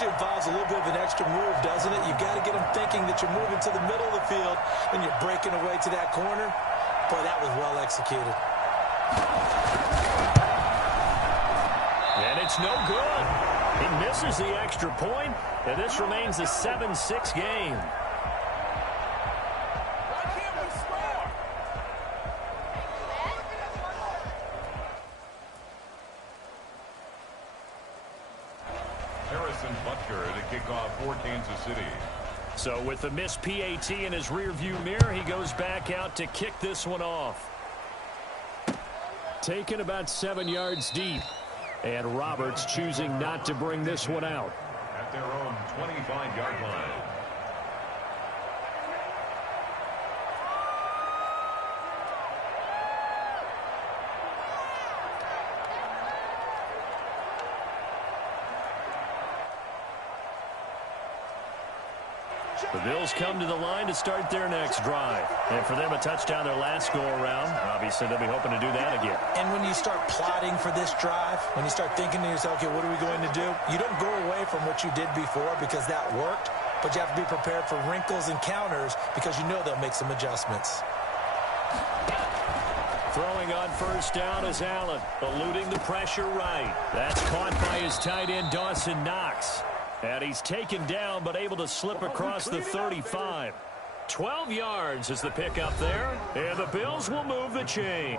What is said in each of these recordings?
usually involves a little bit of an extra move, doesn't it? You've got to get them thinking that you're moving to the middle of the field and you're breaking away to that corner. Boy, that was well executed. And it's no good. He misses the extra point, and this remains a 7-6 game. For Kansas City. So with the missed PAT in his rearview mirror, he goes back out to kick this one off. Taken about 7 yards deep. And Roberts choosing not to bring this one out. At their own 25-yard line. The Bills come to the line to start their next drive. And for them, a touchdown their last go-around. Obviously, they'll be hoping to do that again. And when you start plotting for this drive, when you start thinking to yourself, okay, what are we going to do? You don't go away from what you did before because that worked, but you have to be prepared for wrinkles and counters because you know they'll make some adjustments. Throwing on first down is Allen, eluding the pressure right. That's caught by his tight end, Dawson Knox. And he's taken down, but able to slip across the 35. 12 yards is the pickup there, and the Bills will move the chain.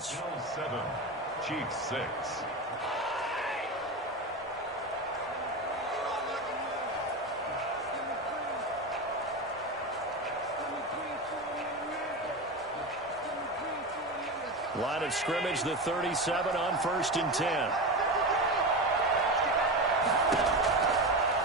Bills 7, Chiefs 6. Line of scrimmage, the 37 on 1st and 10.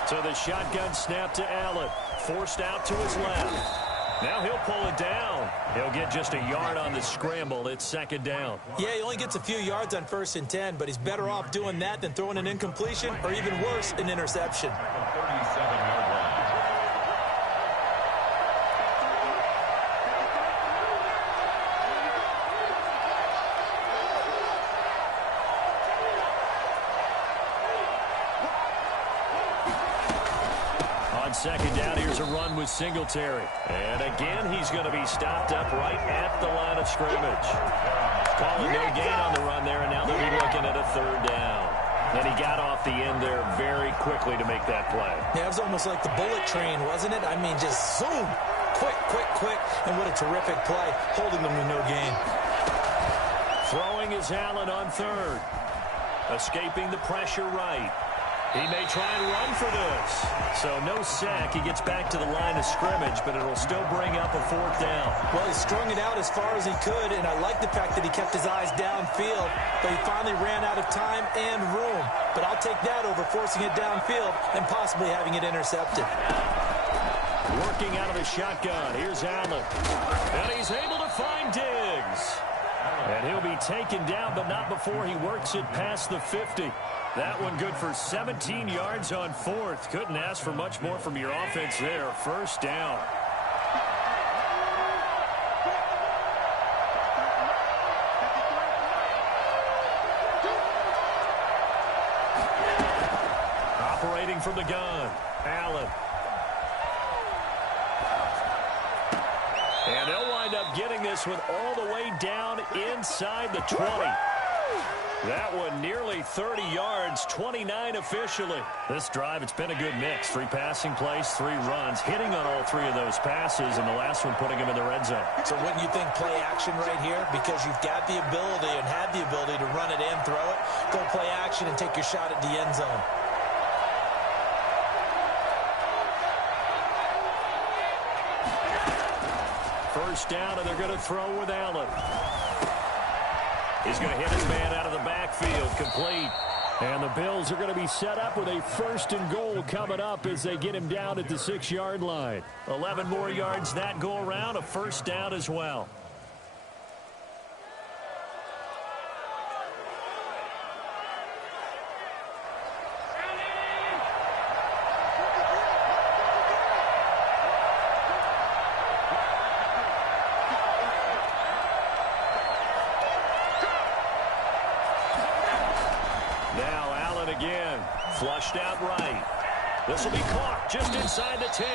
So the shotgun snap to Allen. Forced out to his left. Now he'll pull it down. He'll get just a yard on the scramble. It's 2nd down. Yeah, he only gets a few yards on 1st and 10, but he's better off doing that than throwing an incompletion or even worse, an interception. 37-yard line. On 2nd down, here's a run with Singletary. And again, he's going to be stopped up right at the line of scrimmage. Calling no gain on the run there, and now they'll be looking at a 3rd down. And he got off the end there very quickly to make that play. Yeah, it was almost like the bullet train, wasn't it? I mean, just zoom. Quick, quick, quick. And what a terrific play, holding them to no gain. Throwing is Allen on 3rd. Escaping the pressure right. He may try and run for this. So no sack. He gets back to the line of scrimmage, but it'll still bring up a 4th down. Well, he strung it out as far as he could, and I like the fact that he kept his eyes downfield, but he finally ran out of time and room. But I'll take that over forcing it downfield and possibly having it intercepted. Working out of the shotgun. Here's Allen. And he's able to find Diggs. And he'll be taken down, but not before he works it past the 50. That one good for 17 yards on 4th. Couldn't ask for much more from your offense there. 1st down. Operating from the gun, Allen. And they'll wind up getting this one all the way down inside the 20. That one nearly 30 yards, 29 officially. This drive, it's been a good mix. 3 passing plays, 3 runs, hitting on all 3 of those passes, and the last one putting him in the red zone. So wouldn't you think play action right here? Because you've got the ability and have the ability to run it and throw it. Go play action and take your shot at the end zone. first down, and they're going to throw with Allen. He's going to hit his man out of the backfield, complete. And the Bills are going to be set up with a 1st and goal coming up as they get him down at the 6-yard line. 11 more yards that go around, a first down as well. Flushed out right. This will be caught just inside the 10.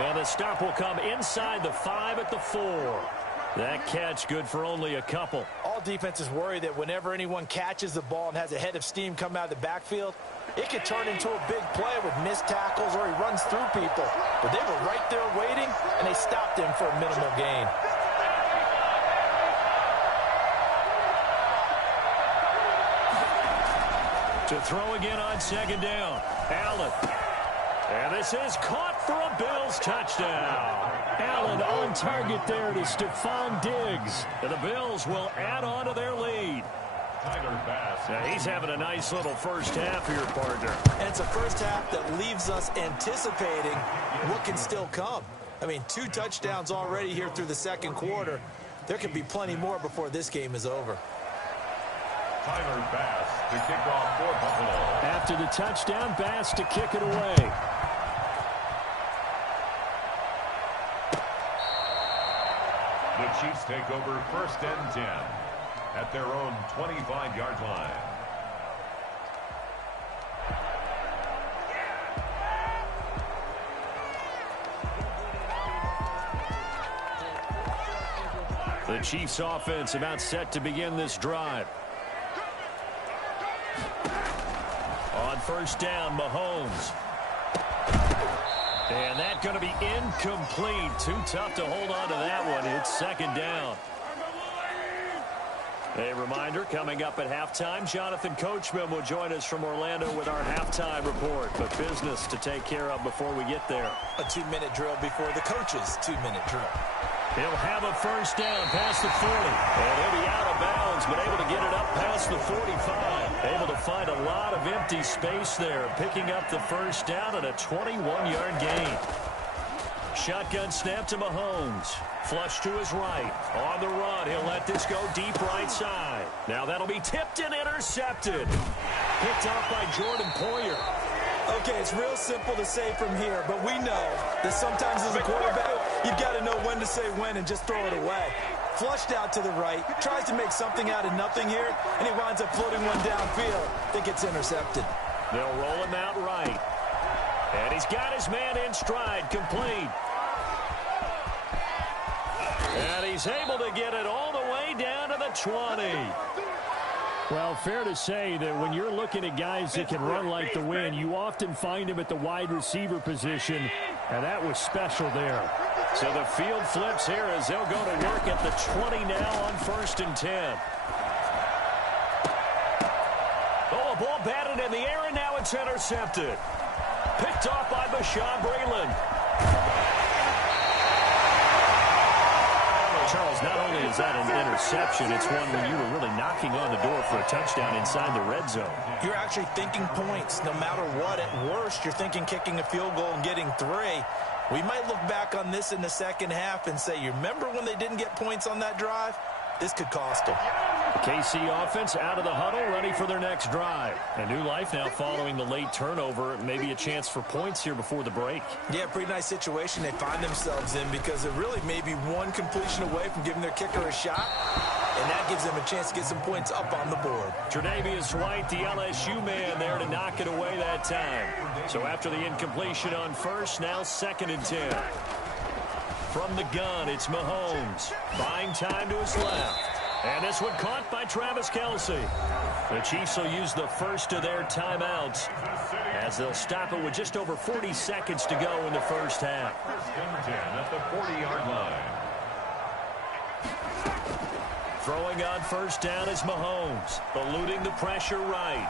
And the stop will come inside the 5 at the 4. That catch good for only a couple. All defenses worry that whenever anyone catches the ball and has a head of steam come out of the backfield, it could turn into a big play with missed tackles or he runs through people. But they were right there waiting, and they stopped him for a minimal gain. To throw again on 2nd down. Allen. And this is caught for a Bills touchdown. Allen on target there to Stephon Diggs. And the Bills will add on to their lead. Now he's having a nice little first half here, partner. And it's a first half that leaves us anticipating what can still come. I mean, 2 touchdowns already here through the 2nd quarter. There could be plenty more before this game is over. Tyler Bass to kick off for Buffalo. After the touchdown, Bass to kick it away. The Chiefs take over 1st and 10 at their own 25-yard line. The Chiefs offense about set to begin this drive. On 1st down, Mahomes. And that's going to be incomplete. Too tough to hold on to that one. It's 2nd down. A reminder, coming up at halftime, Jonathan Coachman will join us from Orlando with our halftime report. But business to take care of before we get there. A 2-minute drill before the coach's 2-minute drill. He'll have a first down past the 40. And he'll be out of bounds, but able to get it up past the 45. Able to find a lot of empty space there, picking up the first down and a 21-yard gain. Shotgun snap to Mahomes. Flush to his right. On the run, he'll let this go deep right side. Now that'll be tipped and intercepted. Picked off by Jordan Poyer. Okay, it's real simple to say from here, but we know that sometimes as a quarterback, you've got to know when to say when and just throw it away. Flushed out to the right, tries to make something out of nothing here, and he winds up floating one downfield that gets intercepted. They'll roll him out right. And he's got his man in stride, complete. And he's able to get it all the way down to the 20. Well, fair to say that when you're looking at guys that can run like the wind, you often find them at the wide receiver position, and that was special there. So the field flips here as they'll go to work at the 20 now on 1st and 10. Oh, a ball batted in the air, and now it's intercepted. Picked off by Bashaud Breeland. Charles, not only is that an interception, it's one when you were really knocking on the door for a touchdown inside the red zone. You're actually thinking points no matter what. At worst, you're thinking kicking a field goal and getting 3. We might look back on this in the 2nd half and say, you remember when they didn't get points on that drive? This could cost them. The KC offense out of the huddle, ready for their next drive. A new life now following the late turnover. Maybe a chance for points here before the break. Yeah, pretty nice situation they find themselves in because it really may be one completion away from giving their kicker a shot, and that gives them a chance to get some points up on the board. Tre'Davious White, the LSU man, there to knock it away that time. So after the incompletion on 1st, now 2nd and 10. From the gun, it's Mahomes. Buying time to his left. And this one caught by Travis Kelce. The Chiefs will use the first of their timeouts as they'll stop it with just over 40 seconds to go in the first half. 1st and 10 at the 40-yard line. Throwing on 1st down is Mahomes, eluding the pressure right.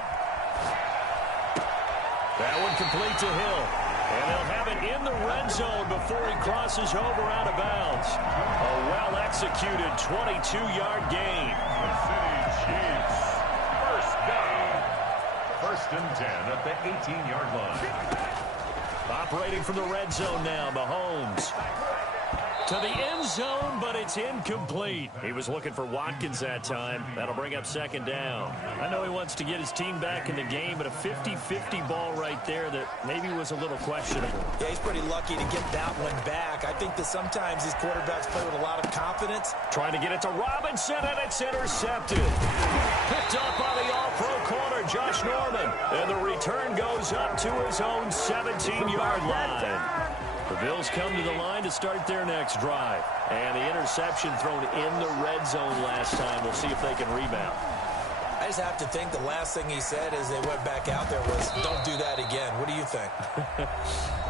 That one complete to Hill. And they'll have it in the red zone before he crosses over out of bounds. A well-executed 22-yard gain. The City Chiefs, first down. First and 10 at the 18-yard line. Operating from the red zone now, Mahomes. To the end zone, but it's incomplete. He was looking for Watkins that time. That'll bring up second down. I know he wants to get his team back in the game, but a 50-50 ball right there that maybe was a little questionable. Yeah, he's pretty lucky to get that one back. I think that sometimes these quarterbacks play with a lot of confidence. Trying to get it to Robinson, and it's intercepted. Picked up by the all-pro corner, Josh Norman. And the return goes up to his own 17-yard line. The Bills come to the line to start their next drive. And the interception thrown in the red zone last time. We'll see if they can rebound. I just have to think the last thing he said as they went back out there was, don't do that again. What do you think?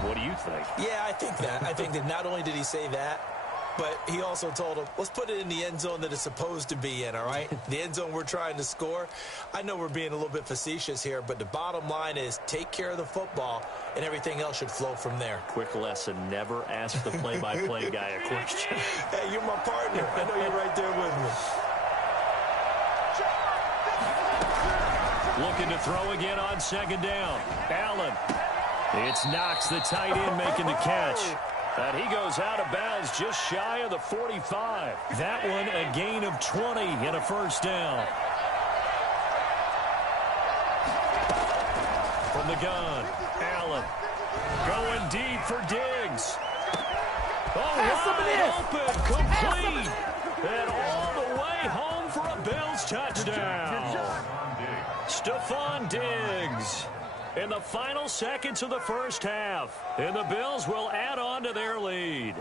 What do you think? Yeah, I think that. I think that not only did he say that, but he also told him, let's put it in the end zone that it's supposed to be in, all right? The end zone we're trying to score. I know we're being a little bit facetious here, but the bottom line is take care of the football, and everything else should flow from there. Quick lesson, never ask the play-by-play guy a question. Hey, you're my partner. I know you're right there with me. Looking to throw again on second down. Allen. It's Knox, the tight end, making the catch. And he goes out of bounds just shy of the 45. That one a gain of 20 and a first down. From the gun, Allen going deep for Diggs. Oh, wide open, complete. And all the way home for a Bills touchdown. Stephon Diggs. In the final seconds of the first half. And the Bills will add on to their lead.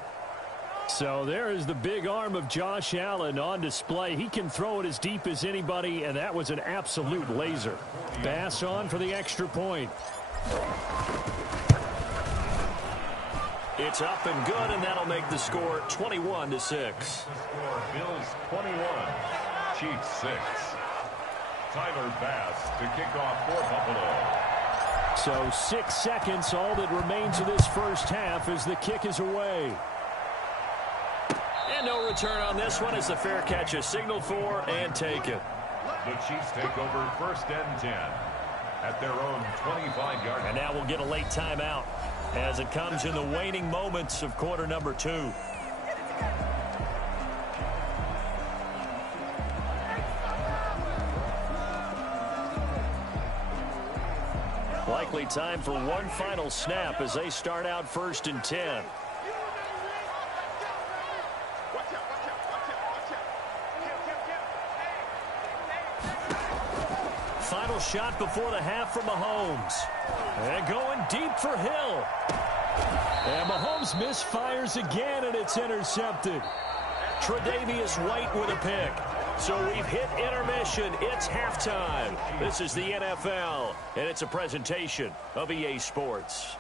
So there is the big arm of Josh Allen on display. He can throw it as deep as anybody, and that was an absolute laser. Bass on for the extra point. It's up and good, and that'll make the score 21-6. Bills 21, Chiefs 6. Tyler Bass to kick off for Buffalo. So 6 seconds, all that remains of this first half as the kick is away. And no return on this one as the fair catch is signaled for and taken. The Chiefs take over first and 10 at their own 25-yard line. And now we'll get a late timeout as it comes in the waning moments of quarter number 2. Likely time for one final snap as they start out first and 10. Final shot before the half from Mahomes. And going deep for Hill. And Mahomes misfires again, and it's intercepted. Tre'Davious White with a pick. So we've hit intermission. It's halftime. This is the NFL, and it's a presentation of EA Sports.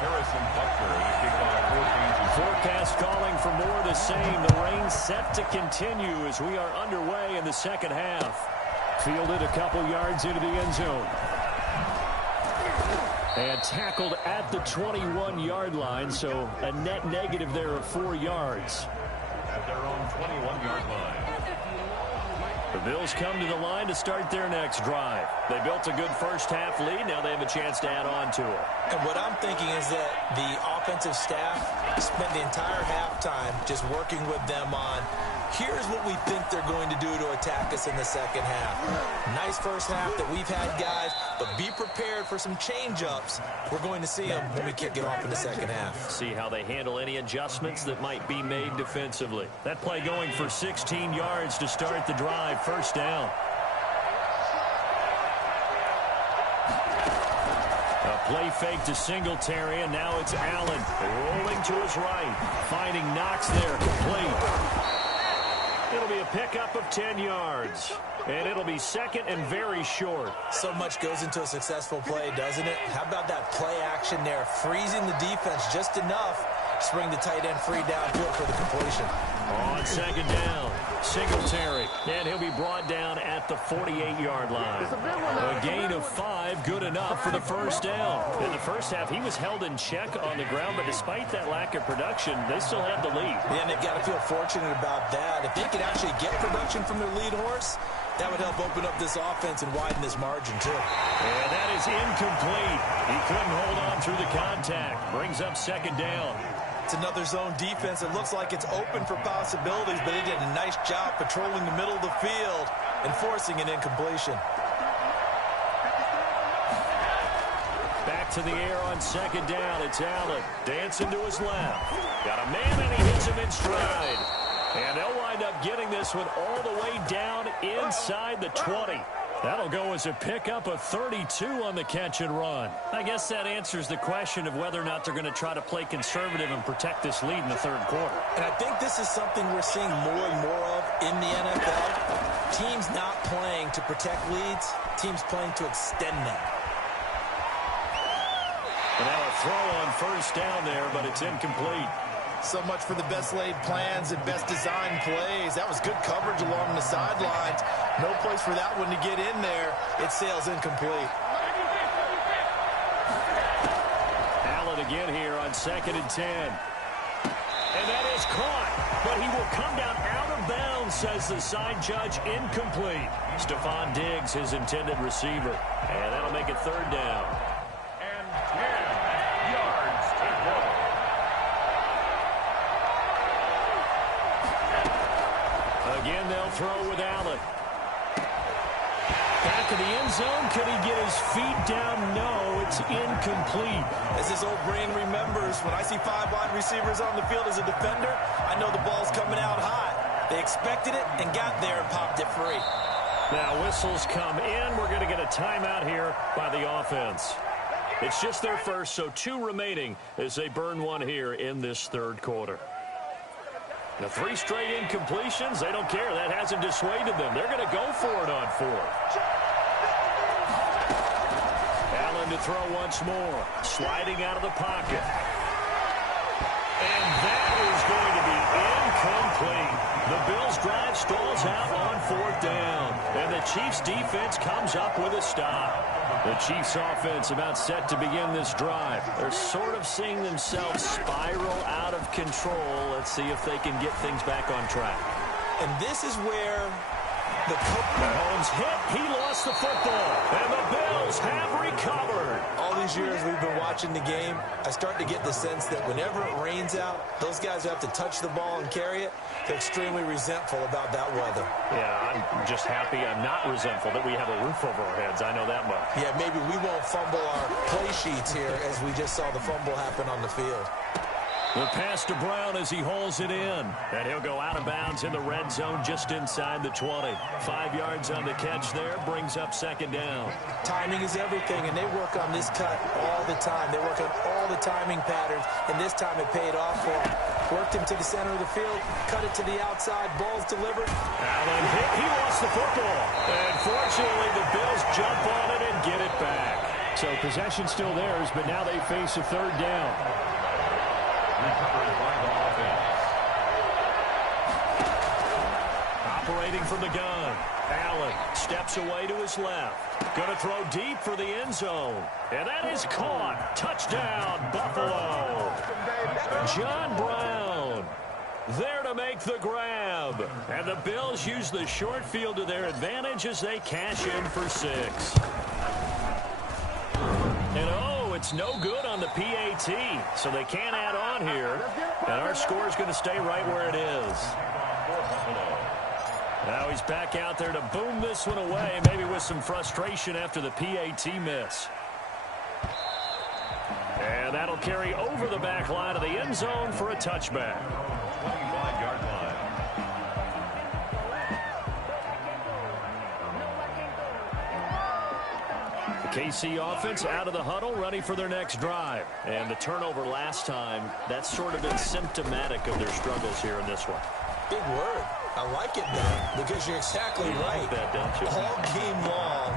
Harrison Butker to kick off 4 Forecast calling for more of the same. The rain set to continue as we are underway in the second half. Fielded a couple yards into the end zone. And tackled at the 21-yard line, so a net negative there of 4 yards. At their own 21-yard line. The Bills come to the line to start their next drive. They built a good first half lead. Now they have a chance to add on to it. And what I'm thinking is that the offensive staff spent the entire halftime just working with them on, here's what we think they're going to do to attack us in the second half. Nice first half that we've had, guys, but be prepared for some change-ups. We're going to see them when we kick it off in the second half. See how they handle any adjustments that might be made defensively. That play going for 16 yards to start the drive. First down. A play fake to Singletary, and now it's Allen rolling to his right. Finding Knox there, complete. It'll be a pickup of 10 yards. And it'll be second and very short. So much goes into a successful play, doesn't it? How about that play action there? Freezing the defense just enough to bring the tight end free downfield for the completion. On second down, Singletary, and he'll be brought down at the 48-yard line. A gain of 5, good enough for the first down. In the first half, he was held in check on the ground, but despite that lack of production, they still have the lead. Yeah, and they've got to feel fortunate about that. If they could actually get production from their lead horse, that would help open up this offense and widen this margin, too. And that is incomplete. He couldn't hold on through the contact. Brings up second down. It's another zone defense. It looks like it's open for possibilities, but they did a nice job patrolling the middle of the field and forcing an incompletion. Back to the air on second down. It's Allen dancing to his left. Got a man, and he hits him in stride. And they'll wind up getting this one all the way down inside the 20. That'll go as a pickup of 32 on the catch and run. I guess that answers the question of whether or not they're going to try to play conservative and protect this lead in the third quarter. And I think this is something we're seeing more and more of in the NFL. Teams not playing to protect leads, teams playing to extend them. And now a throw on first down there, but it's incomplete. So much for the best laid plans and best designed plays. That was good coverage along the sidelines. No place for that one to get in there. It sails incomplete. Allen again here on second and 10. And that is caught, but he will come down out of bounds, says the side judge. Incomplete. Stephon Diggs, his intended receiver. And that'll make it third down. And 10 yards to go. Again, they'll throw with Allen. Back of the end zone. Can he get his feet down? No, it's incomplete. As his old brain remembers, when I see 5 wide receivers on the field as a defender, I know the ball's coming out high. They expected it and got there and popped it free. Now whistles come in. We're going to get a timeout here by the offense. It's just their first, so 2 remaining as they burn one here in this third quarter. The 3 straight incompletions, they don't care. That hasn't dissuaded them. They're going to go for it on 4th. Allen to throw once more. Sliding out of the pocket. And that is going to be incomplete. The Bills' drive stalls out on 4th down. And the Chiefs' defense comes up with a stop. The Chiefs' offense about set to begin this drive. They're sort of seeing themselves spiral out of control. Let's see if they can get things back on track. And this is where the Mahomes hit. He lost the football. And the Bills have recovered. All these years we've been watching the game, I start to get the sense that whenever it rains out, those guys who have to touch the ball and carry it, they're extremely resentful about that weather. Yeah, I'm just happy I'm not resentful that we have a roof over our heads. I know that much. Yeah, maybe we won't fumble our play sheets here as we just saw the fumble happen on the field. The pass to Brown as he hauls it in. And he'll go out of bounds in the red zone just inside the 20. 5 yards on the catch there, brings up second down. Timing is everything, and they work on this cut all the time. They work on all the timing patterns, and this time it paid off for him. Worked him to the center of the field, cut it to the outside, ball's delivered. Allen hit, he lost the football. And fortunately, the Bills jump on it and get it back. So possession still theirs, but now they face a third down. Recovered by the offense. Operating from the gun. Allen steps away to his left. Going to throw deep for the end zone. And that is caught. Touchdown, Buffalo. John Brown there to make the grab. And the Bills use the short field to their advantage as they cash in for 6. And it's no good on the PAT, so they can't add on here. And our score is going to stay right where it is. Now he's back out there to boom this one away, maybe with some frustration after the PAT miss. And that'll carry over the back line of the end zone for a touchback. 25-yard line. KC offense out of the huddle, ready for their next drive. And the turnover last time, that's sort of been symptomatic of their struggles here in this one. Big word. I like it, though, because you're exactly right. That, don't you? All game long,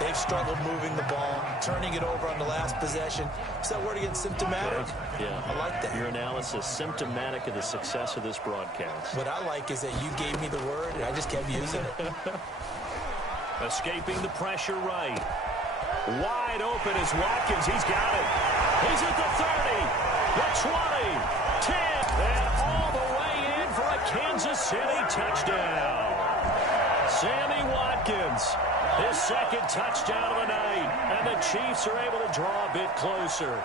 They've struggled moving the ball, turning it over on the last possession. Is that word again, symptomatic? Yeah. I like that. Your analysis, symptomatic of the success of this broadcast. What I like is that you gave me the word, and I just kept using it. Escaping the pressure right. Wide open is Watkins. He's got it. He's at the 30, the 20, 10, and all the way in for a Kansas City touchdown. Sammy Watkins, his second touchdown of the night, and the Chiefs are able to draw a bit closer.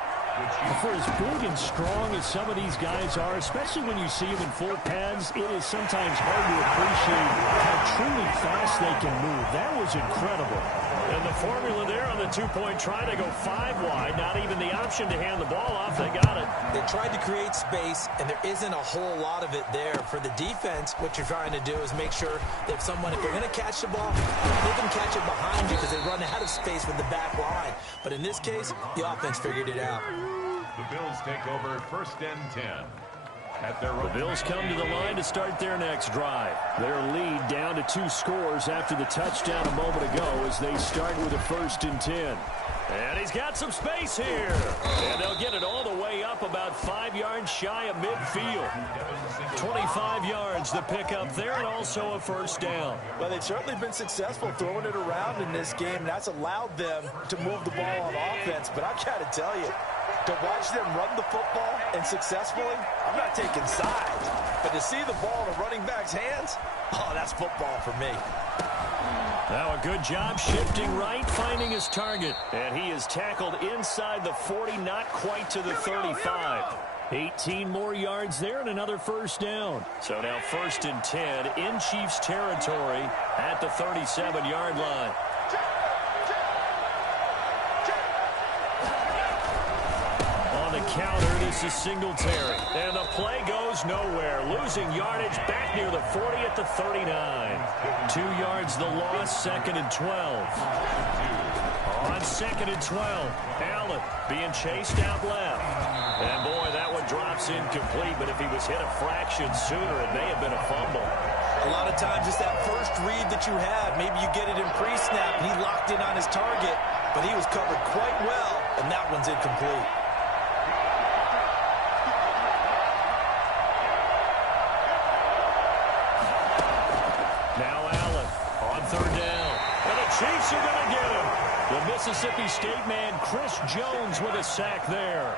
For as big and strong as some of these guys are, especially when you see them in full pads, it is sometimes hard to appreciate how truly fast they can move. That was incredible. And the formula there on the two-point try to go 5 wide, not even the option to hand the ball off. They got it. They tried to create space, and there isn't a whole lot of it there. For the defense, what you're trying to do is make sure that if they're going to catch the ball, they can catch it behind you because they run out of space with the back line. But in this case, the offense figured it out. The Bills take over 1st and 10. The Bills come to the line to start their next drive. Their lead down to 2 scores after the touchdown a moment ago as they start with a 1st and 10. And he's got some space here. And they'll get it all the way up about 5 yards shy of midfield. 25 yards the pickup there, and also a 1st down. Well, they've certainly been successful throwing it around in this game, and that's allowed them to move the ball on offense. But I've got to tell you, to watch them run the football and successfully, I'm not taking sides. But to see the ball in a running back's hands, oh, that's football for me. Now a good job shifting right, finding his target. And he is tackled inside the 40, not quite to the 35. 18 more yards there and another 1st down. So now 1st and 10 in Chiefs territory at the 37-yard line. Counter, this is Singletary, and the play goes nowhere, losing yardage back near the 40 at the 39. 2 yards the loss, 2nd and 12. On 2nd and 12, Allen being chased out left. And boy, that one drops incomplete, but if he was hit a fraction sooner, it may have been a fumble. A lot of times it's that first read that you have. Maybe you get it in pre-snap, and he locked in on his target, but he was covered quite well, and that one's incomplete. Chiefs are going to get him. The Mississippi State man, Chris Jones, with a sack there.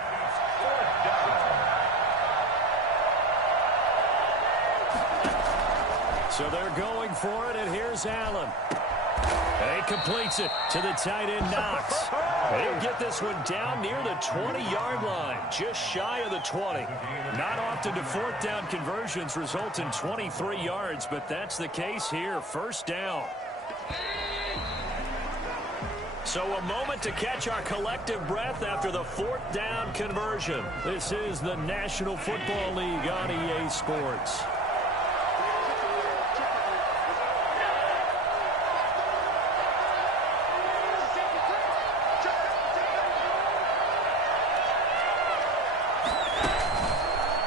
So they're going for it, and here's Allen. And he completes it to the tight end, Knox. They'll get this one down near the 20-yard line, just shy of the 20. Not often do 4th down conversions result in 23 yards, but that's the case here. 1st down. So a moment to catch our collective breath after the 4th down conversion. This is the National Football League on EA Sports.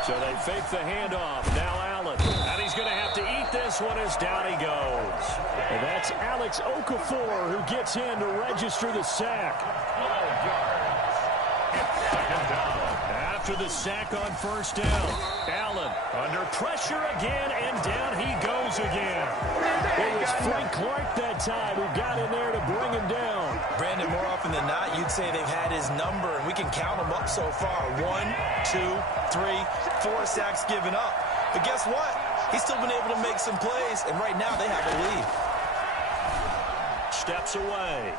So they fake the handoff. Now Allen. And he's going to have to eat this one as down he goes. And that's Alex Okafor who gets in to register the sack. After the sack on 1st down, Allen under pressure again, and down he goes again. It was Frank Clark that time who got in there to bring him down. Brandon, more often than not, you'd say they've had his number, and we can count them up so far. 1, 2, 3, 4 sacks given up. But guess what? He's still been able to make some plays, and right now they have a lead. Steps away.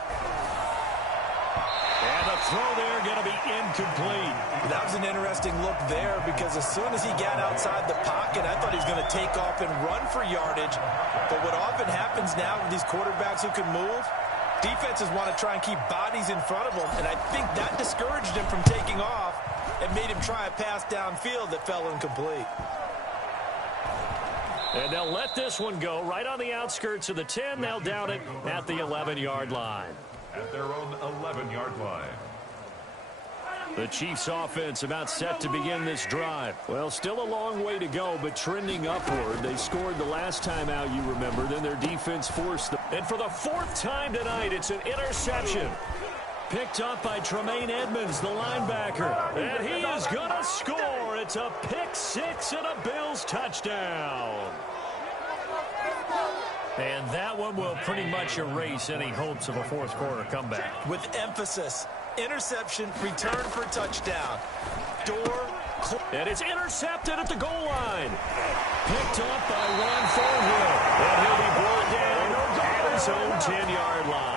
And the throw there going to be incomplete. That was an interesting look there because as soon as he got outside the pocket, I thought he was going to take off and run for yardage. But what often happens now with these quarterbacks who can move, defenses want to try and keep bodies in front of them, and I think that discouraged him from taking off and made him try a pass downfield that fell incomplete. And they'll let this one go right on the outskirts of the 10. They'll down it at the 11-yard line. At their own 11-yard line. The Chiefs offense about set to begin this drive. Well, still a long way to go, but trending upward. They scored the last time out, you remember. Then their defense forced them. And for the fourth time tonight, it's an interception. Picked up by Tremaine Edmonds, the linebacker. And he is going to score. It's a pick six and a Bills touchdown. And that one will pretty much erase any hopes of a fourth quarter comeback. With emphasis. Interception, return for touchdown. And it's intercepted at the goal line. Picked up by Ron Thornhill. And he'll be brought down at his own 10-yard line.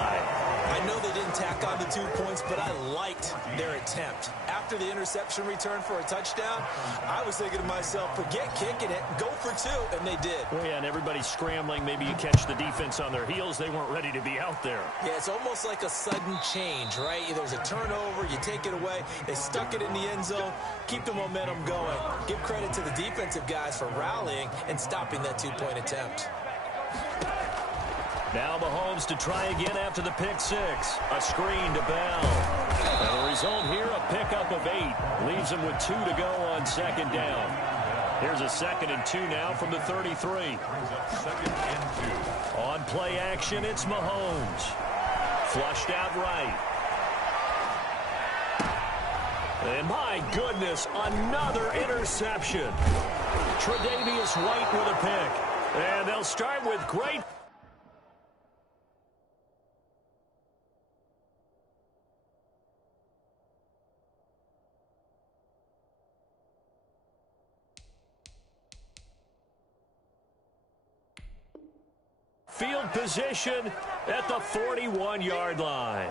I know they didn't tack on the 2 points, but I liked their attempt. After the interception return for a touchdown, I was thinking to myself, forget kicking it, go for two, and they did. Well, yeah, and everybody's scrambling. Maybe you catch the defense on their heels. They weren't ready to be out there. Yeah, it's almost like a sudden change, right? There's a turnover, you take it away. They stuck it in the end zone. Keep the momentum going. Give credit to the defensive guys for rallying and stopping that two-point attempt. Now Mahomes to try again after the pick six. A screen to Bell. And the result here, a pickup of 8. Leaves him with 2 to go on second down. Here's a 2nd and 2 now from the 33. 2nd and 2. On play action, it's Mahomes. Flushed out right. And my goodness, another interception. Tre'Davious White with a pick. And they'll start with great. Field position at the 41-yard line.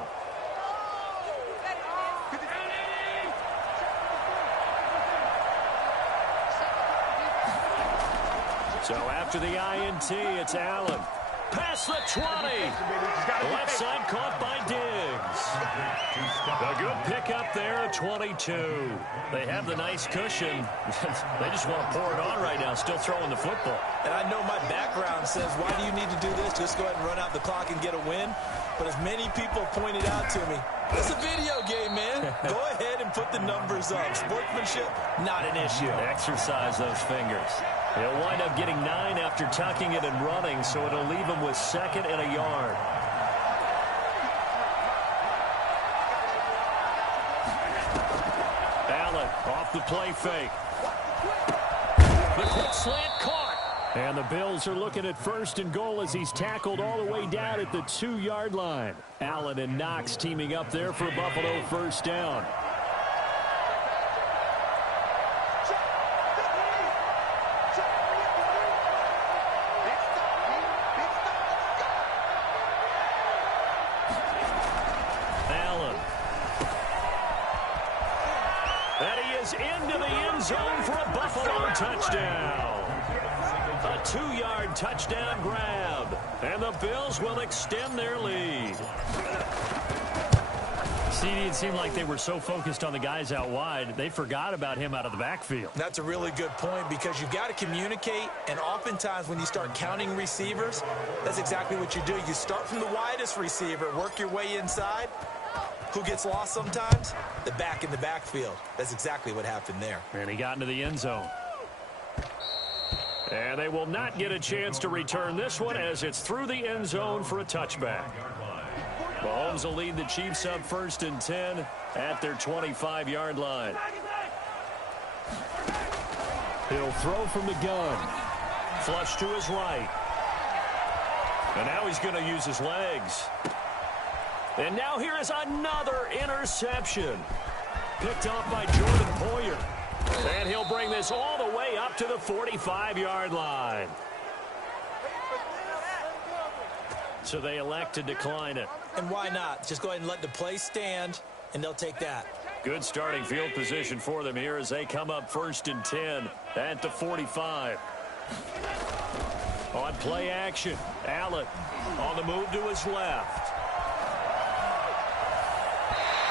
So after the INT, it's Allen. Past the 20. Left side caught by Diggs. A good pickup there at 22. They have the nice cushion. They just want to pour it on right now, still throwing the football. And I know my background says, why do you need to do this? Just go ahead and run out the clock and get a win. But as many people pointed out to me, it's a video game, man. Go ahead and put the numbers up. Sportsmanship, not an issue. Exercise those fingers. He'll wind up getting 9 after tucking it and running, so it'll leave him with 2nd and a yard. Allen off the play fake. The quick slant caught. And the Bills are looking at 1st and goal as he's tackled all the way down at the 2-yard line. Allen and Knox teaming up there for Buffalo 1st down. Allen. And he is into the end zone for a Buffalo touchdown. A 2-yard touchdown grab. And the Bills will extend their lead. CD, it seemed like they were so focused on the guys out wide, they forgot about him out of the backfield. That's a really good point because you've got to communicate, and oftentimes when you start counting receivers, that's exactly what you do. You start from the widest receiver, work your way inside. Who gets lost sometimes? The back in the backfield. That's exactly what happened there. And he got into the end zone. And they will not get a chance to return this one as it's through the end zone for a touchback. Mahomes will lead the Chiefs up 1st and 10 at their 25-yard line. He'll throw from the gun. Flush to his right. And now he's going to use his legs. And now here is another interception. Picked off by Jordan Poyer. And he'll bring this all the way up to the 45-yard line. So they elect to decline it. And why not? Just go ahead and let the play stand, and they'll take that. Good starting field position for them here as they come up 1st and 10 at the 45. On play action, Allen on the move to his left.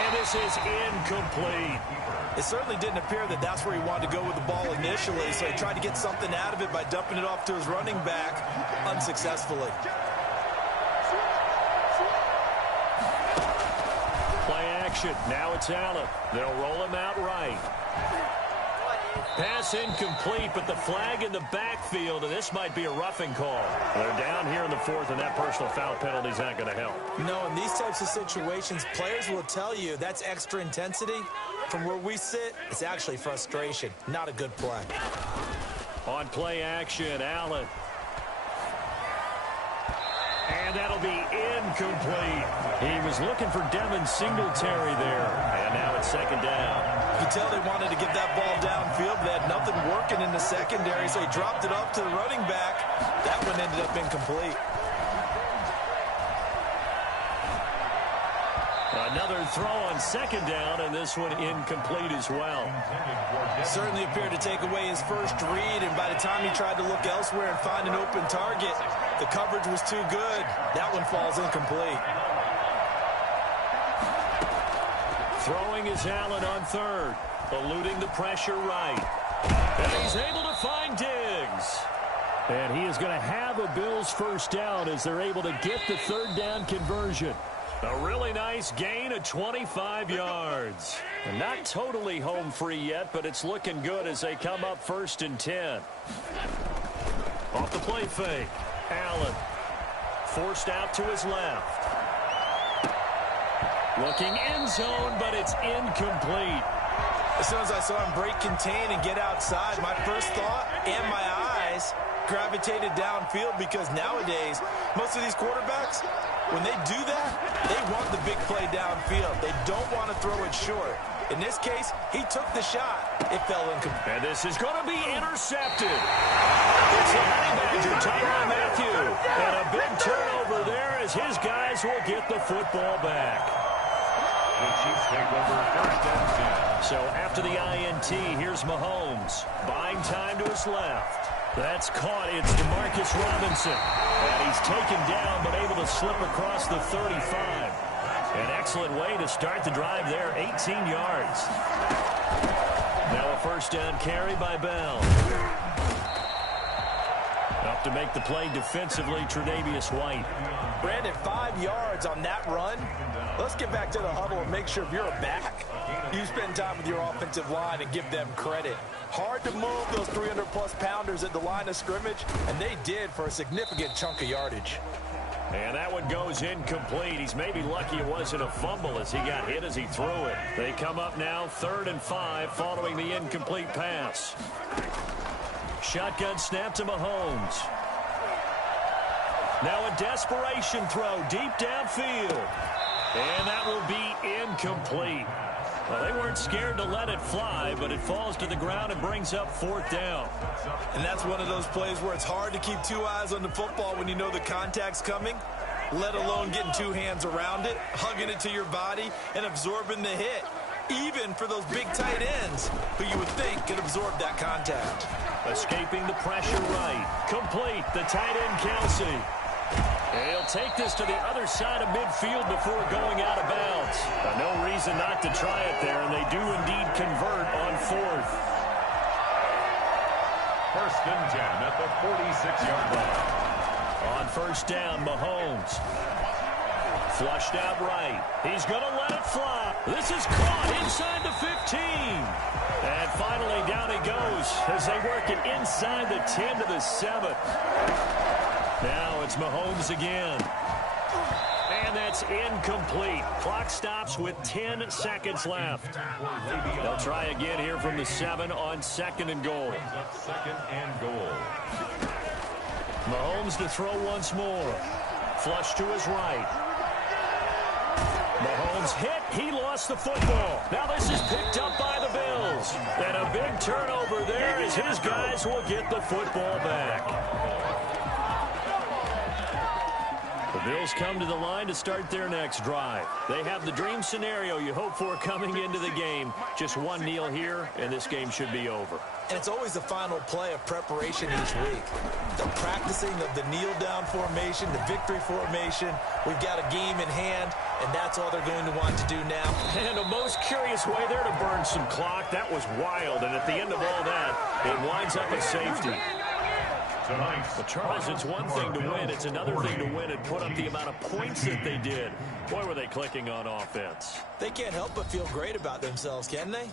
And this is incomplete. It certainly didn't appear that that's where he wanted to go with the ball initially, so he tried to get something out of it by dumping it off to his running back unsuccessfully. action. Now it's Allen. They'll roll him out right. Pass incomplete, but the flag in the backfield, and this might be a roughing call. They're down here in the fourth, and that personal foul penalty is not going to help. No, in these types of situations, players will tell you that's extra intensity. From where we sit, it's actually frustration. Not a good play. On play action, Allen. And that'll be incomplete. He was looking for Devin Singletary there. And now it's second down. You can tell they wanted to get that ball downfield. They had nothing working in the secondary, so he dropped it up to the running back. That one ended up incomplete. Another throw on second down, and this one incomplete as well. Certainly appeared to take away his first read, and by the time he tried to look elsewhere and find an open target, the coverage was too good. That one falls incomplete. Throwing is Allen on third, eluding the pressure right. And he's able to find Diggs. And he is going to have a Bills first down as they're able to get the third down conversion. A really nice gain of 25 yards. And not totally home free yet, but it's looking good as they come up 1st and 10. Off the play fake. Allen forced out to his left. Looking end zone, but it's incomplete. As soon as I saw him break contain and get outside, my first thought and my eyes gravitated downfield, because nowadays, most of these quarterbacks, when they do that, they want the big play downfield. They don't want to throw it short. In this case, he took the shot. It fell incomplete. And this is going to be intercepted. It's the Honey Badger, Tyrann Mathieu. And a big turnover there as his guys will get the football back. The Chiefs take over 1st and 10. So after the INT, here's Mahomes. Buying time to his left. That's caught. It's Demarcus Robinson. And he's taken down, but able to slip across the 35. An excellent way to start the drive there, 18 yards. Now a first down carry by Bell. Up to make the play defensively, Tre'Davious White. Brandon, 5 yards on that run. Let's get back to the huddle and make sure if you're a back, you spend time with your offensive line and give them credit. Hard to move those 300-plus pounders at the line of scrimmage, and they did for a significant chunk of yardage. And that one goes incomplete. He's maybe lucky it wasn't a fumble as he got hit as he threw it. They come up now 3rd and 5 following the incomplete pass. Shotgun snap to Mahomes. Now a desperation throw deep downfield. And that will be incomplete. Well, they weren't scared to let it fly, but it falls to the ground and brings up 4th down. And that's one of those plays where it's hard to keep 2 eyes on the football when you know the contact's coming, let alone getting 2 hands around it, hugging it to your body, and absorbing the hit, even for those big tight ends who you would think could absorb that contact. Escaping the pressure right. Complete. The tight end, Kelsey. He'll take this to the other side of midfield before going out of bounds. No reason not to try it there, and they do indeed convert on 4th. 1st and 10 at the 46-yard line. On 1st down, Mahomes. Flushed out right. He's going to let it fly. This is caught inside the 15. And finally down he goes as they work it inside the 10 to the 7. Now it's Mahomes again. And that's incomplete. Clock stops with 10 seconds left. They'll try again here from the 7 on 2nd and goal. 2nd and goal. Mahomes to throw once more. Flush to his right. Mahomes hit. He lost the football. Now this is picked up by the Bills. And a big turnover there as his guys will get the football back. The Bills come to the line to start their next drive. They have the dream scenario you hope for coming into the game. Just one kneel here, and this game should be over. And it's always the final play of preparation each week. The practicing of the kneel-down formation, the victory formation. We've got a game in hand, and that's all they're going to want to do now. And a most curious way there to burn some clock. That was wild, and at the end of all that, it winds up a safety. Tonight's Well, Charles, it's one thing to win. It's another thing to win and put up the amount of points that they did. Boy, were they clicking on offense. They can't help but feel great about themselves, can they?